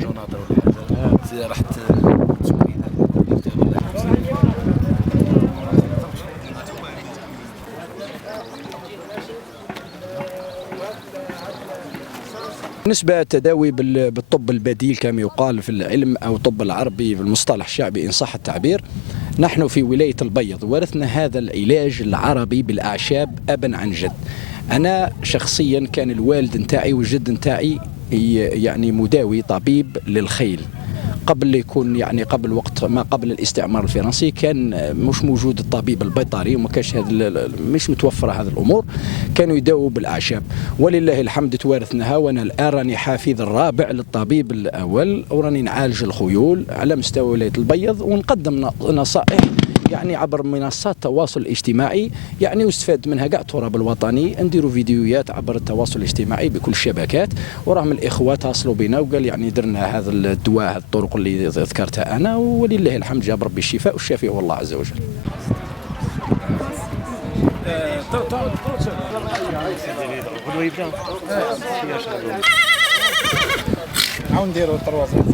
نرجعوا نهضروا على هذا راح تسولي بالنسبة للتداوي بالطب البديل كما يقال في العلم أو الطب العربي في المصطلح الشعبي إن صح التعبير. نحن في ولاية البيض ورثنا هذا العلاج العربي بالأعشاب أبا عن جد. أنا شخصيا كان الوالد نتاعي والجد نتاعي يعني مداوي طبيب للخيل قبل يكون يعني قبل وقت ما قبل الاستعمار الفرنسي. كان مش موجود الطبيب البيطري وما كانش مش متوفره هذه الامور. كانوا يداووا بالاعشاب ولله الحمد توارثناها. وانا الان راني حافظ الرابع للطبيب الاول وراني نعالج الخيول على مستوى ولايه البيض ونقدم نصائح يعني عبر منصات التواصل الاجتماعي يعني واستفاد منها كاع التراب الوطني. نديروا فيديوهات عبر التواصل الاجتماعي بكل الشبكات وراهم الاخوه تواصلوا بنا وقال يعني درنا هذا الدواء هذه الطرق اللي ذكرتها انا ولله الحمد جاب ربي الشفاء والشافي هو الله عز وجل. عاون نديروا الطروازات.